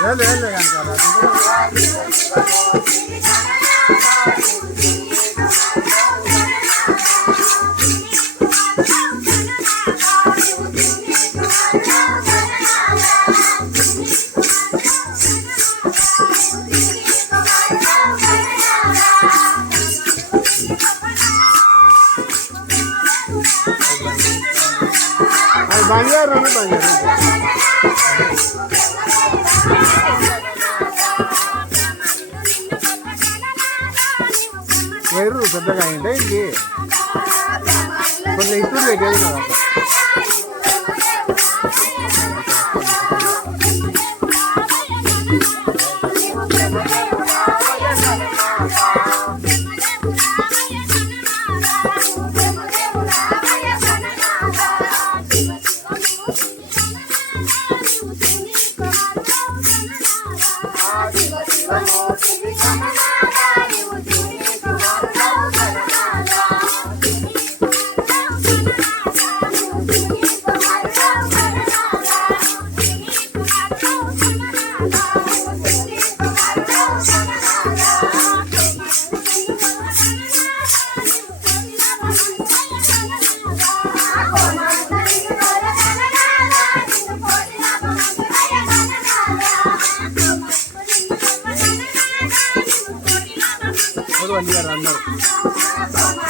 Hele hele kanka. Banyaran, banyaran. Wire పెద్దగా అయింటే ఇంకి కొంచెం ఇప్పుడు పెట్టేది కదా వల్లి గారు అన్నారు